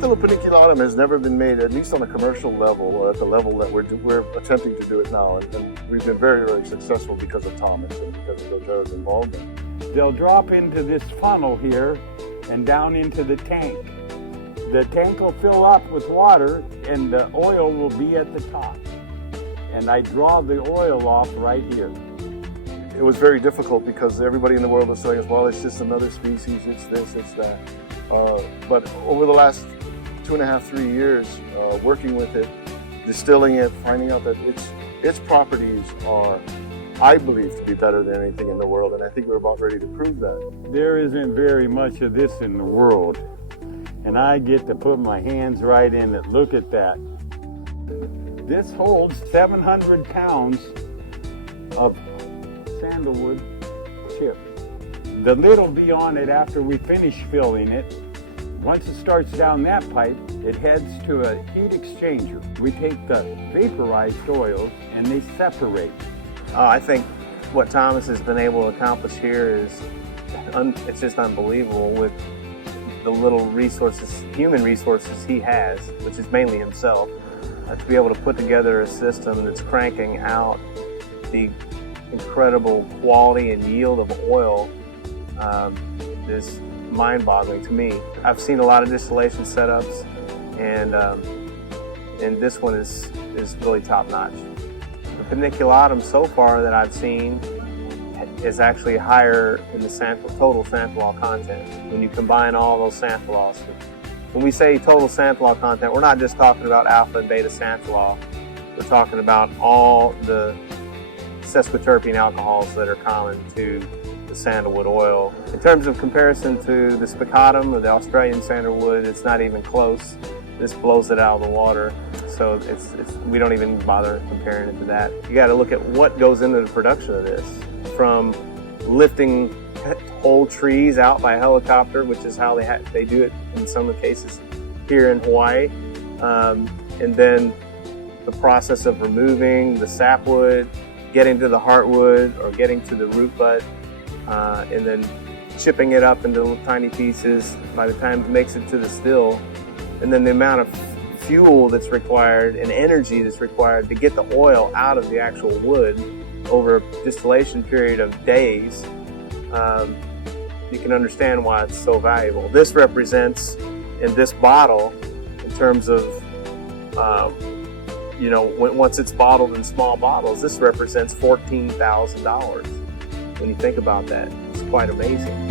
methyl paniculatum has never been made, at least on a commercial level, or at the level that we're attempting to do it now. And we've been very, very successful because of Thomas and because of doTERRA's involvement. They'll drop into this funnel here and down into the tank. The tank will fill up with water and the oil will be at the top. And I draw the oil off right here. It was very difficult because everybody in the world was saying, well, it's just another species, it's this, it's that. But over the last 2.5, 3 years, working with it, distilling it, finding out that its properties are, I believe, to be better than anything in the world, and I think we're about ready to prove that. There isn't very much of this in the world, and I get to put my hands right in it. Look at that. This holds 700 pounds of sandalwood chip. The lid will be on it after we finish filling it. Once it starts down that pipe, it heads to a heat exchanger. We take the vaporized oils and they separate. I think what Thomas has been able to accomplish here is, it's just unbelievable with the little resources, human resources he has, which is mainly himself, to be able to put together a system that's cranking out the incredible quality and yield of oil is mind-boggling to me. I've seen a lot of distillation setups, and this one is really top-notch. The paniculatum so far that I've seen is actually higher in the total xanthol content when you combine all those xanthols. When we say total xanthol content, we're not just talking about alpha and beta xanthol. We're talking about all the sesquiterpene alcohols that are common to the sandalwood oil. In terms of comparison to the spicatum or the Australian sandalwood, it's not even close. This blows it out of the water, so we don't even bother comparing it to that. You got to look at what goes into the production of this, from lifting whole trees out by helicopter, which is how they do it in some of the cases here in Hawaii, and then the process of removing the sapwood, getting to the heartwood or getting to the root bud, and then chipping it up into little tiny pieces by the time it makes it to the still, and then the amount of fuel that's required and energy that's required to get the oil out of the actual wood over a distillation period of days. You can understand why it's so valuable. This represents, in this bottle, in terms of once it's bottled in small bottles, this represents $14,000. When you think about that, it's quite amazing.